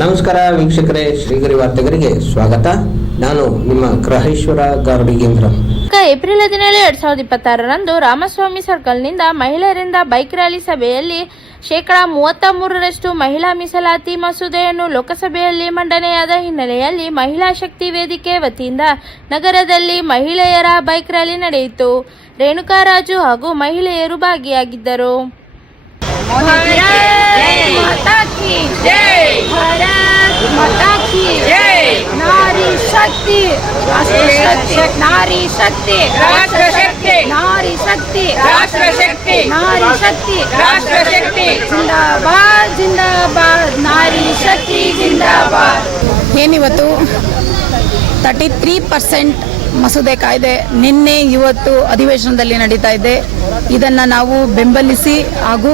ನಮಸ್ಕಾರ ವೀಕ್ಷಕರೇ, ಶ್ರೀಗರಿ ವಾರ್ತೆಗರಿಗೆ ಸ್ವಾಗತ. ನಾನು ನಿಮ್ಮ ಗ್ರಹೇಶ್ವರ ಗಾರ್ಡಿಗೇಂದ್ರ. ಏಪ್ರಿಲ್ 17, 2026ರಂದು ರಾಮಸ್ವಾಮಿ ಸರ್ಕಲ್ನಿಂದ ಮಹಿಳೆಯರಿಂದ ಬೈಕ್ ರ್ಯಾಲಿ ಸಭೆಯಲ್ಲಿ 33% ಮಹಿಳಾ ಮೀಸಲಾತಿ ಮಸೂದೆಯನ್ನು ಲೋಕಸಭೆಯಲ್ಲಿ ಮಂಡನೆಯಾದ ಹಿನ್ನೆಲೆಯಲ್ಲಿ ಮಹಿಳಾ ಶಕ್ತಿ ವೇದಿಕೆ ವತಿಯಿಂದ ನಗರದಲ್ಲಿ ಮಹಿಳೆಯರ ಬೈಕ್ ರ್ಯಾಲಿ ನಡೆಯಿತು. ರೇಣುಕಾ ರಾಜು ಹಾಗೂ ಮಹಿಳೆಯರು ಭಾಗಿಯಾಗಿದ್ದರು. नारी शक्ति, नारी शक्ति, राष्ट्र शक्ति, नारी शक्ति, राष्ट्र शक्ति, नारी शक्ति, राष्ट्र शक्ति, जिंदाबाद जिंदाबाद, नारी शक्ति जिंदाबाद. ಏನಿವತ್ತು 33% ಮಸೂದೆ ಕಾಯ್ದೆ ನಿನ್ನೆ ಇವತ್ತು ಅಧಿವೇಶನದಲ್ಲಿ ನಡೀತಾ ಇದೆ. ಇದನ್ನು ನಾವು ಬೆಂಬಲಿಸಿ ಹಾಗೂ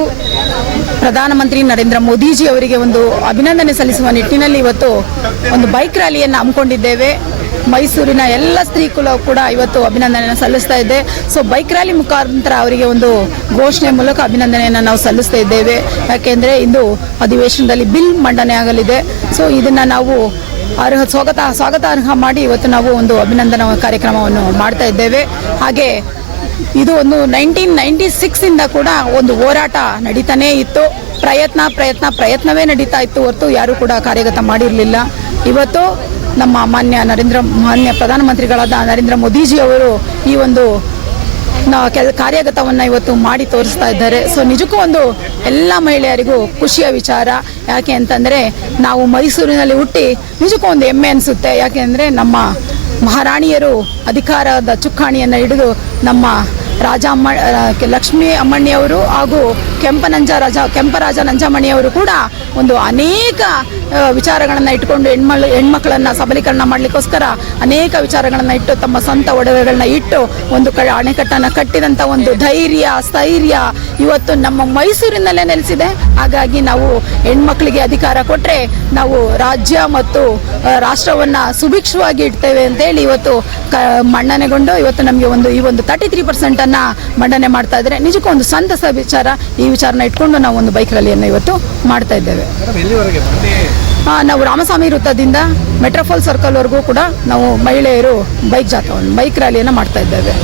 ಪ್ರಧಾನಮಂತ್ರಿ ನರೇಂದ್ರ ಮೋದಿಜಿ ಅವರಿಗೆ ಒಂದು ಅಭಿನಂದನೆ ಸಲ್ಲಿಸುವ ನಿಟ್ಟಿನಲ್ಲಿ ಇವತ್ತು ಒಂದು ಬೈಕ್ ರ್ಯಾಲಿಯನ್ನು ಹಮ್ಮಿಕೊಂಡಿದ್ದೇವೆ. ಮೈಸೂರಿನ ಎಲ್ಲ ಸ್ತ್ರೀ ಕುಲ ಕೂಡ ಇವತ್ತು ಅಭಿನಂದನೆಯನ್ನು ಸಲ್ಲಿಸ್ತಾ ಇದೆ. ಸೊ ಬೈಕ್ ರ್ಯಾಲಿ ಮುಖಾಂತರ ಅವರಿಗೆ ಒಂದು ಘೋಷಣೆ ಮೂಲಕ ಅಭಿನಂದನೆಯನ್ನು ನಾವು ಸಲ್ಲಿಸ್ತಾ ಇದ್ದೇವೆ. ಯಾಕೆಂದರೆ ಇಂದು ಅಧಿವೇಶನದಲ್ಲಿ ಬಿಲ್ ಮಂಡನೆ ಆಗಲಿದೆ. ಸೊ ಇದನ್ನು ನಾವು ಸ್ವಾಗತಾರ್ಹ ಮಾಡಿ ಇವತ್ತು ನಾವು ಒಂದು ಅಭಿನಂದನಾ ಕಾರ್ಯಕ್ರಮವನ್ನು ಮಾಡ್ತಾ ಇದ್ದೇವೆ. ಹಾಗೆ ಇದು ಒಂದು 1996 ಕೂಡ ಒಂದು ಹೋರಾಟ ನಡೀತಾನೇ ಇತ್ತು. ಪ್ರಯತ್ನವೇ ನಡೀತಾ ಇತ್ತು ಹೊರತು ಯಾರು ಕೂಡ ಕಾರ್ಯಗತ ಮಾಡಿರಲಿಲ್ಲ. ಇವತ್ತು ನಮ್ಮ ಮಾನ್ಯ ಪ್ರಧಾನಮಂತ್ರಿಗಳಾದ ನರೇಂದ್ರ ಮೋದಿಜಿ ಅವರು ಈ ಒಂದು ಕಾರ್ಯಗತವನ್ನು ಇವತ್ತು ಮಾಡಿ ತೋರಿಸ್ತಾ ಇದ್ದಾರೆ. ಸೊ ನಿಜಕ್ಕೂ ಒಂದು ಎಲ್ಲ ಮಹಿಳೆಯರಿಗೂ ಖುಷಿಯ ವಿಚಾರ. ಯಾಕೆ ಅಂತಂದರೆ ನಾವು ಮೈಸೂರಿನಲ್ಲಿ ಹುಟ್ಟಿ ನಿಜಕ್ಕೂ ಒಂದು ಹೆಮ್ಮೆ ಅನಿಸುತ್ತೆ. ಯಾಕೆಂದರೆ ನಮ್ಮ ಮಹಾರಾಣಿಯರು ಅಧಿಕಾರದ ಚುಕ್ಕಾಣಿಯನ್ನು ಹಿಡಿದು ನಮ್ಮ ಲಕ್ಷ್ಮೀ ಅಮ್ಮಣ್ಣಿಯವರು ಹಾಗೂ ಕೆಂಪರಾಜ ನಂಜಮ್ಮಣಿಯವರು ಕೂಡ ಒಂದು ಅನೇಕ ವಿಚಾರಗಳನ್ನು ಇಟ್ಕೊಂಡು ಹೆಣ್ಮಕ್ಳನ್ನು ಸಬಲೀಕರಣ ಮಾಡಲಿಕ್ಕೋಸ್ಕರ ಅನೇಕ ವಿಚಾರಗಳನ್ನು ಇಟ್ಟು ತಮ್ಮ ಸ್ವಂತ ಒಡವೆಗಳನ್ನ ಇಟ್ಟು ಒಂದು ಅಣೆಕಟ್ಟನ್ನು ಕಟ್ಟಿದಂಥ ಒಂದು ಸ್ಥೈರ್ಯ ಇವತ್ತು ನಮ್ಮ ಮೈಸೂರಿನಲ್ಲೇ ನೆಲೆಸಿದೆ. ಹಾಗಾಗಿ ನಾವು ಹೆಣ್ಮಕ್ಳಿಗೆ ಅಧಿಕಾರ ಕೊಟ್ಟರೆ ನಾವು ರಾಜ್ಯ ಮತ್ತು ರಾಷ್ಟ್ರವನ್ನು ಸುಭಿಕ್ಷವಾಗಿ ಇಡ್ತೇವೆ ಅಂತೇಳಿ ಇವತ್ತು ಮಂಡನೆಗೊಂಡು ಇವತ್ತು ನಮಗೆ ಈ ಒಂದು 33% ಮಂಡನೆ ಮಾಡ್ತಾ ಇದ್ದಾರೆ. ನಿಜಕ್ಕೂ ಒಂದು ಸಂತಸ ವಿಚಾರ. ಈ ವಿಚಾರನ ಇಟ್ಕೊಂಡು ನಾವು ಒಂದು ಬೈಕ್ ರ್ಯಾಲಿಯನ್ನು ಇವತ್ತು ಮಾಡ್ತಾ ಇದ್ದೇವೆ. ನಾವು ರಾಮಸ್ವಾಮಿ ವೃತ್ತದಿಂದ ಮೆಟ್ರೋಪಾಲ್ ಸರ್ಕಲ್ವರೆಗೂ ಕೂಡ ನಾವು ಮಹಿಳೆಯರು ಬೈಕ್ ರ್ಯಾಲಿಯನ್ನು ಮಾಡ್ತಾ ಇದ್ದೇವೆ.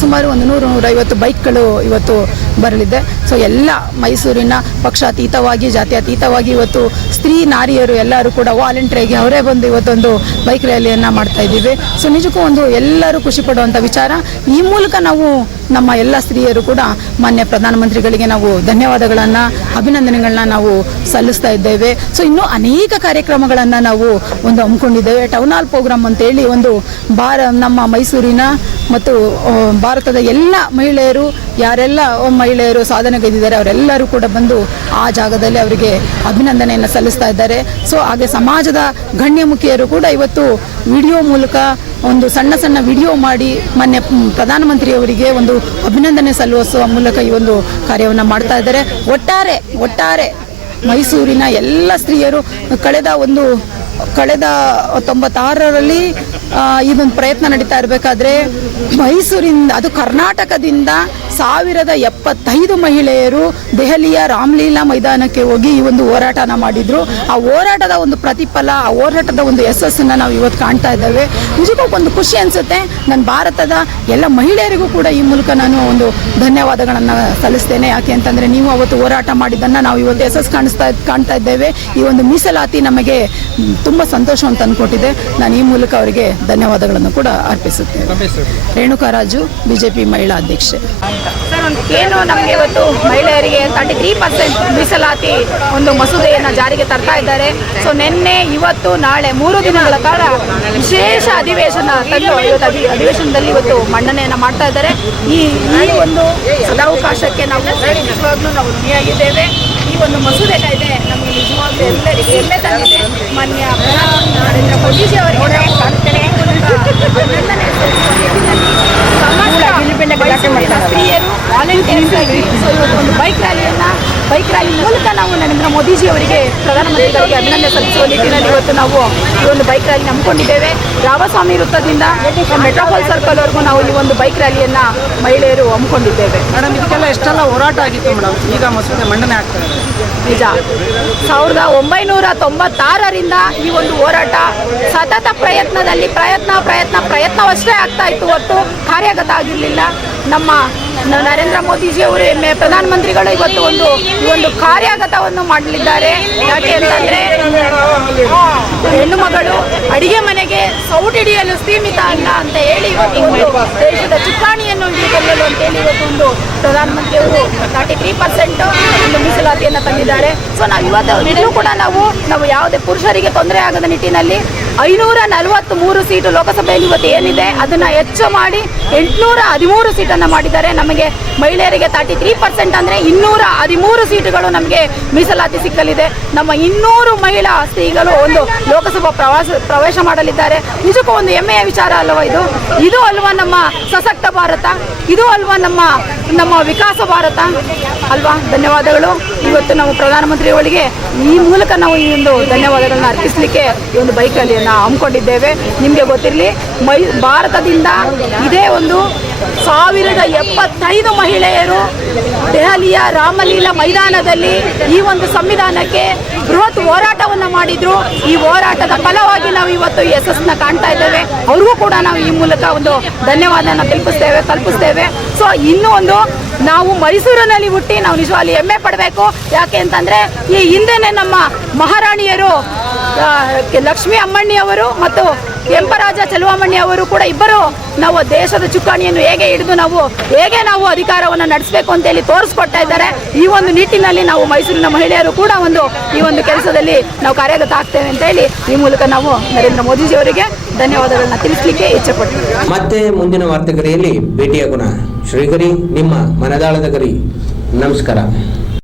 ಸುಮಾರು ಒಂದು 100-150 ಬೈಕ್ಗಳು ಇವತ್ತು ಬರಲಿದೆ. ಸೊ ಎಲ್ಲ ಮೈಸೂರಿನ ಪಕ್ಷಾತೀತವಾಗಿ ಜಾತ್ಯತೀತವಾಗಿ ಇವತ್ತು ಸ್ತ್ರೀ ನಾರಿಯರು ಎಲ್ಲರೂ ಕೂಡ ವಾಲಂಟ್ರಿಯಾಗಿ ಅವರೇ ಬಂದು ಇವತ್ತೊಂದು ಬೈಕ್ ರ್ಯಾಲಿಯನ್ನು ಮಾಡ್ತಾ ಇದ್ದೀವಿ. ಸೊ ನಿಜಕ್ಕೂ ಒಂದು ಎಲ್ಲರೂ ಖುಷಿ ಪಡುವಂಥ ವಿಚಾರ. ಈ ಮೂಲಕ ನಾವು ನಮ್ಮ ಎಲ್ಲ ಸ್ತ್ರೀಯರು ಕೂಡ ಮಾನ್ಯ ಪ್ರಧಾನಮಂತ್ರಿಗಳಿಗೆ ನಾವು ಧನ್ಯವಾದಗಳನ್ನು ಅಭಿನಂದನೆಗಳನ್ನ ನಾವು ಸಲ್ಲಿಸ್ತಾ ಇದ್ದೇವೆ. ಸೊ ಇನ್ನೂ ಅನೇಕ ಕಾರ್ಯಕ್ರಮಗಳನ್ನು ನಾವು ಒಂದು ಹಮ್ಮಿಕೊಂಡಿದ್ದೇವೆ. ಟೌನ್ ಹಾಲ್ ಪ್ರೋಗ್ರಾಮ್ ಅಂತೇಳಿ ಒಂದು ನಮ್ಮ ಮೈಸೂರಿನ ಮತ್ತು ಭಾರತದ ಎಲ್ಲ ಮಹಿಳೆಯರು ಯಾರೆಲ್ಲ ಮಹಿಳೆಯರು ಸಾಧನೆಗೈದಿದ್ದಾರೆ ಅವರೆಲ್ಲರೂ ಕೂಡ ಬಂದು ಆ ಜಾಗದಲ್ಲಿ ಅವರಿಗೆ ಅಭಿನಂದನೆಯನ್ನು ಸಲ್ಲಿಸ್ತಾ ಇದ್ದಾರೆ. ಸೊ ಹಾಗೆ ಸಮಾಜದ ಗಣ್ಯಮುಖಿಯರು ಕೂಡ ಇವತ್ತು ವಿಡಿಯೋ ಮೂಲಕ ಒಂದು ಸಣ್ಣ ವಿಡಿಯೋ ಮಾಡಿ ಮಾನ್ಯ ಪ್ರಧಾನಮಂತ್ರಿಯವರಿಗೆ ಒಂದು ಅಭಿನಂದನೆ ಸಲ್ಲಿಸುವ ಮೂಲಕ ಈ ಒಂದು ಕಾರ್ಯವನ್ನು ಮಾಡ್ತಾ ಇದ್ದಾರೆ. ಒಟ್ಟಾರೆ ಮೈಸೂರಿನ ಎಲ್ಲ ಸ್ತ್ರೀಯರು ಕಳೆದ 96ರಲ್ಲಿ ಇದೊಂದು ಪ್ರಯತ್ನ ನಡೀತಾ ಇರಬೇಕಾದ್ರೆ ಮೈಸೂರಿಂದ ಅದು ಕರ್ನಾಟಕದಿಂದ 1075 ಮಹಿಳೆಯರು ದೆಹಲಿಯ ರಾಮಲೀಲಾ ಮೈದಾನಕ್ಕೆ ಹೋಗಿ ಈ ಒಂದು ಹೋರಾಟನ ಮಾಡಿದ್ರು. ಆ ಹೋರಾಟದ ಒಂದು ಪ್ರತಿಫಲ, ಆ ಹೋರಾಟದ ಒಂದು ಯಶಸ್ಸನ್ನು ನಾವು ಇವತ್ತು ಕಾಣ್ತಾ ಇದ್ದೇವೆ. ನಿಜಕ್ಕೂ ಒಂದು ಖುಷಿ ಅನಿಸುತ್ತೆ. ನನ್ನ ಭಾರತದ ಎಲ್ಲ ಮಹಿಳೆಯರಿಗೂ ಕೂಡ ಈ ಮೂಲಕ ನಾನು ಒಂದು ಧನ್ಯವಾದಗಳನ್ನು ಸಲ್ಲಿಸ್ತೇನೆ. ಯಾಕೆ ಅಂತಂದರೆ ನೀವು ಅವತ್ತು ಹೋರಾಟ ಮಾಡಿದ್ದನ್ನು ನಾವು ಇವತ್ತು ಯಶಸ್ಸು ಕಾಣ್ತಾ ಇದ್ದೇವೆ. ಈ ಒಂದು ಮೀಸಲಾತಿ ನಮಗೆ ತುಂಬ ಸಂತೋಷ ಅಂತ ಅಂದ್ಕೊಟ್ಟಿದೆ. ನಾನು ಈ ಮೂಲಕ ಅವರಿಗೆ ಧನ್ಯವಾದಗಳನ್ನು ಕೂಡ ಅರ್ಪಿಸುತ್ತೇನೆ. ರೇಣುಕಾ ರಾಜು, ಬಿಜೆಪಿ ಮಹಿಳಾ ಅಧ್ಯಕ್ಷೆ. ಏನು ನಮಗೆ ಇವತ್ತು ಮಹಿಳೆಯರಿಗೆ 33% ಮೀಸಲಾತಿ ಒಂದು ಮಸೂದೆಯನ್ನು ಜಾರಿಗೆ ತರ್ತಾ ಇದ್ದಾರೆ. ಸೊ ನಿನ್ನೆ ಇವತ್ತು ನಾಳೆ 3 ದಿನಗಳ ಕಾಲ ವಿಶೇಷ ಅಧಿವೇಶನ ತಂದು ಅಧಿವೇಶನದಲ್ಲಿ ಇವತ್ತು ಮಂಡನೆಯನ್ನು ಮಾಡ್ತಾ ಇದ್ದಾರೆ. ಈ ಒಂದು ಸದಾವಕಾಶಕ್ಕೆ ನಾವು ನಿಜವಾಗ್ಲೂ ನಾವು ಋಣಿಯಾಗಿದ್ದೇವೆ. ಈ ಒಂದು ಮಸೂದೆ ಕಾಯ್ದೆ ನಮಗೆ ನಿಜವಾಗ್ಲೂ ಎಲ್ಲರಿಗೂ ಹೆಮ್ಮೆ ತಂದಿದೆ. ಮಾನ್ಯ ಪ್ರಧಾನಮಂತ್ರಿ ನರೇಂದ್ರ ಮೋದಿಜಿ ಅವರಿಗೆ ನಾವು ಕಾಣ್ತೇನೆ ಅಭಿನಂದನೆ ಸಲ್ಲಿಸುವ ಸ್ತ್ರೀಯರು ವಾಲಂಟಿಯರ್ಸ್ ಆಗಿ ಇವತ್ತು ಒಂದು ಬೈಕ್ ರ್ಯಾಲಿಯನ್ನು ಬೈಕ್ ರ್ಯಾಲಿ ಮೂಲಕ ನಾವು ನರೇಂದ್ರ ಮೋದಿಜಿ ಅವರಿಗೆ ಪ್ರಧಾನಮಂತ್ರಿಗಳಿಗೆ ಅಭಿನಂದನೆ ಸಲ್ಲಿಸುವ ನಿಟ್ಟಿನಲ್ಲಿ ಇವತ್ತು ನಾವು ಈ ಒಂದು ಬೈಕ್ ರ್ಯಾಲಿ ಹಮ್ಮಿಕೊಂಡಿದ್ದೇವೆ. ರಾಮಸ್ವಾಮಿ ವೃತ್ತದಿಂದ ಮೆಟ್ರೋಪಾಲ್ ಸರ್ಕಲ್ವರೆಗೂ ನಾವು ಈ ಒಂದು ಬೈಕ್ ರ್ಯಾಲಿಯನ್ನು ಮಹಿಳೆಯರು ಹಮ್ಮಿಕೊಂಡಿದ್ದೇವೆ. ಮೇಡಮ್, ಇದಕ್ಕೆಲ್ಲ ಎಷ್ಟೆಲ್ಲ ಹೋರಾಟ ಆಗಿತ್ತು ಮೇಡಮ್, ಈಗ ಮಸೂದೆ ಮಂಡನೆ ಆಗ್ತದೆ. ನಿಜ, 1996ರಿಂದ ಈ ಒಂದು ಹೋರಾಟ ಸತತ ಪ್ರಯತ್ನವಷ್ಟೇ ಆಗ್ತಾ ಇತ್ತು, ಹೊತ್ತು ಕಾರ್ಯಗತ ಆಗಿರಲಿಲ್ಲ. ನಮ್ಮ ನರೇಂದ್ರ ಮೋದಿಜಿ ಅವರು ಪ್ರಧಾನಮಂತ್ರಿಗಳು ಇವತ್ತು ಈ ಒಂದು ಕಾರ್ಯಗತವನ್ನು ಮಾಡಲಿದ್ದಾರೆ. ಯಾಕೆ ಅಂತಂದ್ರೆ ಹೆಣ್ಣು ಮಗಳು ಅಡಿಗೆ ಮನೆಗೆ ಸೌಟಿಡಿಯಲು ಸೀಮಿತ ಅಲ್ಲ ಅಂತ ಹೇಳಿ ಇವತ್ತು ದೇಶದ ಚುಕ್ಕಾಣಿಯನ್ನು ಹಿಡಿಯಲು ಅಂತೇಳಿ ಇವತ್ತು ಒಂದು ಪ್ರಧಾನಮಂತ್ರಿಯವರು 33% ಒಂದು ಮೀಸಲಾತಿಯನ್ನು ತಂದಿದ್ದಾರೆ. ಸೊ ನಾವು ಇವತ್ತು ಕೂಡ ನಾವು ಯಾವುದೇ ಪುರುಷರಿಗೆ ತೊಂದರೆ ಆಗದ ನಿಟ್ಟಿನಲ್ಲಿ 543 ಸೀಟು ಲೋಕಸಭೆಯಲ್ಲಿ ಇವತ್ತು ಏನಿದೆ ಅದನ್ನ ಹೆಚ್ಚು ಮಾಡಿ 813 ಸೀಟನ್ನು ಮಾಡಿದ್ದಾರೆ. ನಮಗೆ ಮಹಿಳೆಯರಿಗೆ 33% ಅಂದ್ರೆ 213 ಸೀಟುಗಳು ನಮಗೆ ಮೀಸಲಾತಿ ಸಿಕ್ಕಲಿದೆ. ನಮ್ಮ 200 ಮಹಿಳಾ ಸ್ತ್ರೀಗಳು ಒಂದು ಲೋಕಸಭಾ ಪ್ರವೇಶ ಮಾಡಲಿದ್ದಾರೆ. ನಿಜಕ್ಕೂ ಒಂದು ಹೆಮ್ಮೆಯ ವಿಚಾರ ಅಲ್ವಾ ಇದು ಅಲ್ವಾ ನಮ್ಮ ಸಶಕ್ತ ಭಾರತ, ಇದು ಅಲ್ವಾ ನಮ್ಮ ವಿಕಾಸ ಭಾರತ ಅಲ್ವಾ. ಧನ್ಯವಾದಗಳು. ಇವತ್ತು ನಾವು ಪ್ರಧಾನಮಂತ್ರಿಗಳಿಗೆ ಈ ಮೂಲಕ ನಾವು ಈ ಒಂದು ಧನ್ಯವಾದಗಳನ್ನ ಅರ್ಪಿಸಲಿಕ್ಕೆ ಈ ಒಂದು ಬೈಕ್ ರ್ಯಾಲಿಯನ್ನು ಹಮ್ಮಿಕೊಂಡಿದ್ದೇವೆ. ನಿಮಗೆ ಗೊತ್ತಿರಲಿ, ಭಾರತದಿಂದ ಇದೇ ಒಂದು 1075 ಮಹಿಳೆಯರು ದೆಹಲಿಯ ರಾಮಲೀಲಾ ಮೈದಾನದಲ್ಲಿ ಈ ಒಂದು ಸಂವಿಧಾನಕ್ಕೆ ಬೃಹತ್ ಹೋರಾಟವನ್ನು ಮಾಡಿದ್ರು. ಈ ಹೋರಾಟದ ಫಲವಾಗಿ ನಾವು ಇವತ್ತು ಯಶಸ್ಸನ್ನ ಕಾಣ್ತಾ ಇದ್ದೇವೆ. ಅವ್ರಿಗೂ ಕೂಡ ನಾವು ಈ ಮೂಲಕ ಒಂದು ಧನ್ಯವಾದನ ತಲುಪಿಸ್ತೇವೆ. ಸೊ ಇನ್ನೂ ಒಂದು, ನಾವು ಮೈಸೂರಿನಲ್ಲಿ ಹುಟ್ಟಿ ನಾವು ನಿಜವಾಗಿ ಹೆಮ್ಮೆ ಪಡಬೇಕು. ಯಾಕೆ ಅಂತಂದ್ರೆ ಈ ಹಿಂದೆನೆ ನಮ್ಮ ಮಹಾರಾಣಿಯರು ಲಕ್ಷ್ಮೀ ಅಮ್ಮಣ್ಣಿಯವರು ಮತ್ತು ಕೆಂಪರಾಜ ಚೆಲುವಮ್ಮಣ್ಣಿ ಅವರು ಕೂಡ ಇಬ್ಬರು ನಾವು ದೇಶದ ಚುಕ್ಕಾಣಿಯನ್ನು ಹೇಗೆ ನಾವು ಅಧಿಕಾರವನ್ನು ನಡೆಸಬೇಕು ಅಂತೇಳಿ ತೋರಿಸ್ಕೊಡ್ತಾ ಇದ್ದಾರೆ. ಈ ಒಂದು ನಿಟ್ಟಿನಲ್ಲಿ ನಾವು ಮೈಸೂರಿನ ಮಹಿಳೆಯರು ಕೂಡ ಈ ಒಂದು ಕೆಲಸದಲ್ಲಿ ನಾವು ಕಾರ್ಯಗತ ಆಗ್ತೇವೆ ಅಂತ ಹೇಳಿ ಈ ಮೂಲಕ ನಾವು ನರೇಂದ್ರ ಮೋದಿಜಿ ಅವರಿಗೆ ಧನ್ಯವಾದಗಳನ್ನ ತಿಳಿಸಲಿಕ್ಕೆ ಇಚ್ಛೆಪಡ್ತೀವಿ. ಮತ್ತೆ ಮುಂದಿನ ವಾರ್ತೆಗರಿಯಲ್ಲಿ ಭೇಟಿಯಾಗೋಣ. ಶ್ರೀಗರಿ, ನಿಮ್ಮ ಮನದಾಳದ ಗರಿ. ನಮಸ್ಕಾರ.